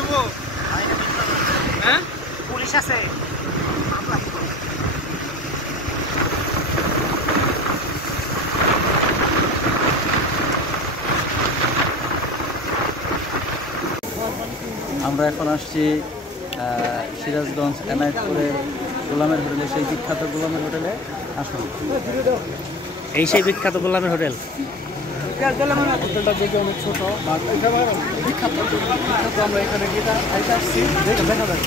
হইব হ্যাঁ পুলিশ আছে আমরা এখন আসছি সিরাজগঞ্জ এনায়েতপুরের গোলামের হোটেলে, সেই বিখ্যাত গোলামের হোটেলে। আসুন, এই সেই বিখ্যাত গোলামের হোটেল। হোটেলটা দেখে অনেক ছোট, বিখ্যাত আমরা এখানে আসছি, দেখা যায়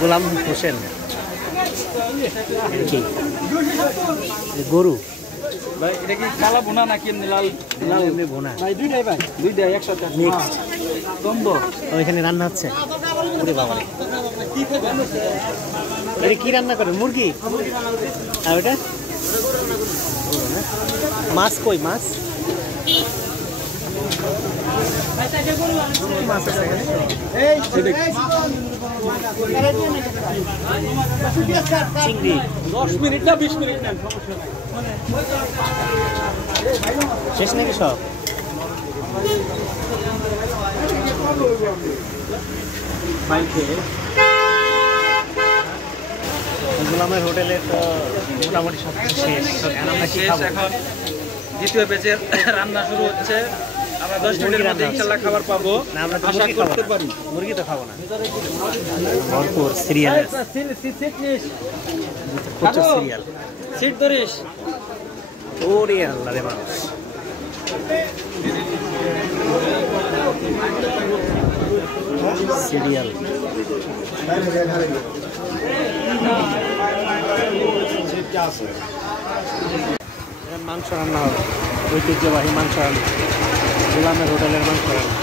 গোলাম হোসেন গরু ভাই। এটা কি কালা বোনা নাকি এমনি লাল? লাল এমনি ভোনা ভাই দুইটাই, ভাই দুইটাই একসাথে মিক্সড দ্বন্দ্ব। ওইখানে রান্না হচ্ছে। ওরে বাবা রে, এটা কি রান্না করে? মুরগি? আর ওটা মাছ? কই মাছ? মাছ আছে চিংড়ি। 10 মিনিট না 20 মিনিট নেন, সমস্যা নাই। শেষ নাকি সব? গোলামের হোটেলে তো মোটামুটি সব শেষ। আমরা কি খাবো? এখন দ্বিতীয় ব্যাচের রান্না শুরু হচ্ছে। আমরা 10 মিনিটের মধ্যে ইনশাআল্লাহ খাবার পাবো, না আমরা তো আশা মুরগি খাবো করতে না। পারি। মুরগি তো খাবো না। ভরপুর সিরিয়াল, প্রচুর সিরিয়াল। সিট ধরিস। ওরে আল্লাহ রে মানুষ। সিরিয়াল মাংস রান্না হবে, ঐতিহ্যবাহী মাংস রান্না, গোলামের হোটেলের মাংস রান্না।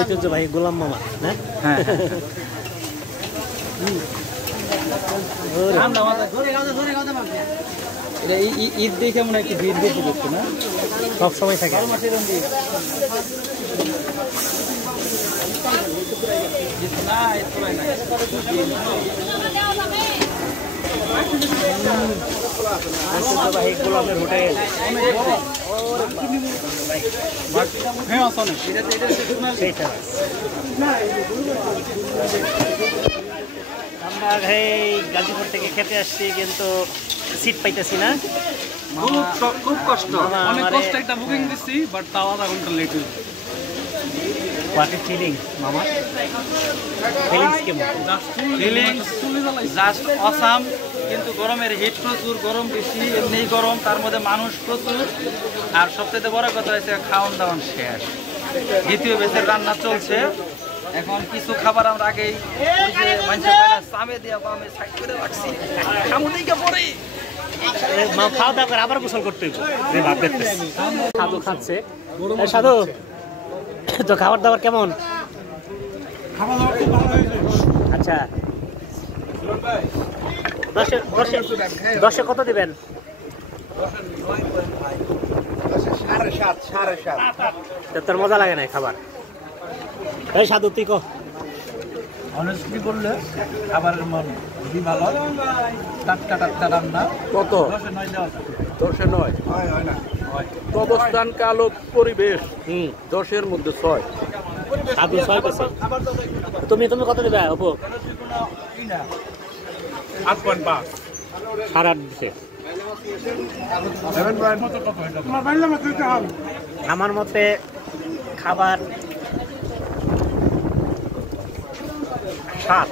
ঐতিহ্যবাহী গোলাম মামা, হ্যাঁ হ্যাঁ ঈদ দেখে মনে হয় একটু ভিড় বেশি করছে না? সব সময় থাকে। ঐতিহ্যবাহী গোলামের হোটেল। আমরা এই গাজীপুর থেকে খেতে আসছি, কিন্তু সিট পাইতেছি না। খুব কষ্ট, অনেক আমারে- কষ্ট একটা বুকিং দিচ্ছি, বাট তাও আধা ঘন্টা লেট হয়েছে। হোয়াট ইজ ফিলিং মামা? ফিলিংস কেমন? ফিলিংস জাস্ট অসাম, কিন্তু গরমের হিট প্রচুর, গরম বেশি, এমনি গরম, তার মধ্যে মানুষ প্রচুর। আর সবথেকে বড় কথা হচ্ছে খাওয়ান দাওয়ান শেষ, দ্বিতীয় বেচের রান্না চলছে। এখন কিছু খাবার আমরা আগেই ওই যে মানুষের চামে দিয়ে আমি সাইড করে রাখছি, খামুদিকে পরে খাওয়া দাওয়া করে আবার গোসল করতে হইব। ভাব দেখতেছি সাধু খাচ্ছে। এই সাধু, তো খাবার দাবার কেমন? আচ্ছা, দশে কত দিবেন? 7.5 তোর মজা লাগে না খাবার? এই সাধু তুই কো। অনেস্টলি বললে খাবারের মান খুবই ভালো, টাটকা টাটকা রান্না। কত? 10-9 দেওয়া যায়। 10-9 হয় না। অবস্থান কালো পরিবেশ 10-এর মধ্যে 6। সাধু 6 পেছে। তুমি কত দিবে অপু? 8.5 8.5 দিছে। আমার মতে খাবার 7।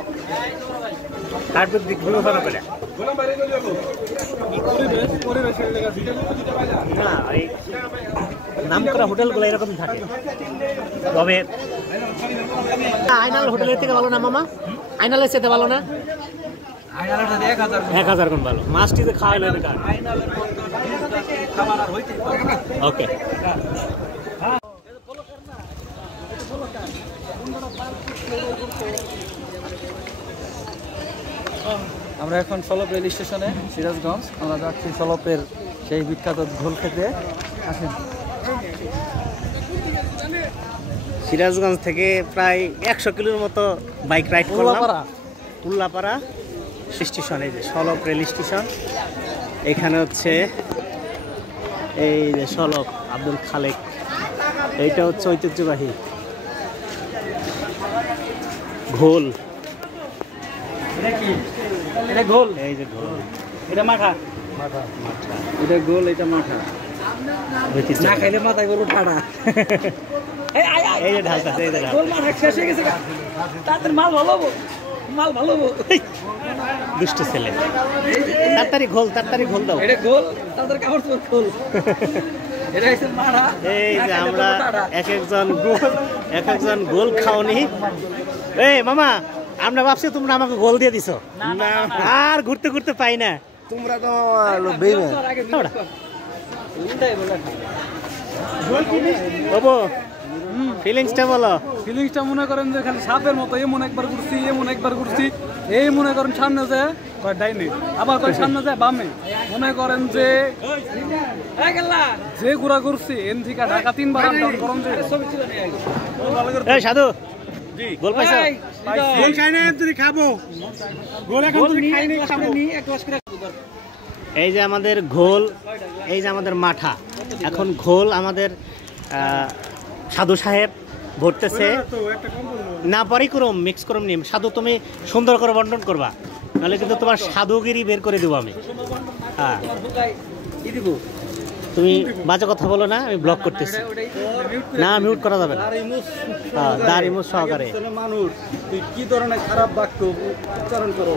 তারপর দিক বিবেচনা করে না, এই নাম করা হোটেলগুলো এরকম থাকে। তবে আইনাল হোটেলের থেকে ভালো না মামা? আইনালের চেয়ে ভালো না? 1000 গুণ ভালো। মাছটি যে খাওয়াইলো এটা ওকে। আমরা এখন সলপ রেল স্টেশনে সিরাজগঞ্জ, আমরা যাচ্ছি সলপের সেই বিখ্যাত ঘোল খেতে। আসেন। সিরাজগঞ্জ থেকে প্রায় 100 কিলোর মতো বাইক রাইড করলাম। উল্লাপাড়া স্টেশন, এই যে সলপ রেল স্টেশন। এখানে হচ্ছে এই যে সলপ আব্দুল খালেক, এইটা হচ্ছে ঐতিহ্যবাহী ঘোল। এটা ঘোল, এই যে ঘোল, এটা মাঠা। এটা গোল, এটা মাঠা। না খাইলে মাথায় গরু ঠাড়া। এই যে ঢালতাছে, এই যে গোল মাঠা শেষ হয়ে গেছে, তাদের মাল ভালো হবো, মাল ভালো হবো। দুষ্ট ছেলে, তাড়াতাড়ি ঘোল দাও। এটা গোল, তাদের কাপড় চোপড় খোল। এটা হচ্ছে মাঠা। এই যে আমরা এক একজন গোল খাওনি। এই মামা, আমরা ভাবছি তোমরা আমাকে গোল দিয়ে দিছো, আর ঘুরতে ঘুরতে পাই না। তোমরা তো ফিলিংসটা বলো। ফিলিংসটা মনে করেন যে খালি সাপের মতো, এমন একবার ঘুরছি, এমন একবার ঘুরছি। এই মনে করেন সামনে যায় ডাইনে, আবার সামনে যায় বামে। মনে করেন যে ঘোরা ঘুরছি এন থেকে ঢাকা 3 বার গরম যে এই সাধু গোল পাইছো? এই যে আমাদের ঘোল, এই যে আমাদের মাঠা। এখন ঘোল আমাদের সাধু সাহেব ভরতেছে না, পরেই করুম, মিক্স করুম নি। সাধু তুমি সুন্দর করে বন্টন করবা, নাহলে কিন্তু তোমার সাধুগিরি বের করে দেবো আমি। হ্যাঁ, তুমি বাজে কথা বলো না, আমি ব্লক করতেছি। না, মিউট করা যাবে না। দাঁড়িমুছ সহকারে। মানুষ তুই কি ধরনের খারাপ বাক্য উচ্চারণ করো।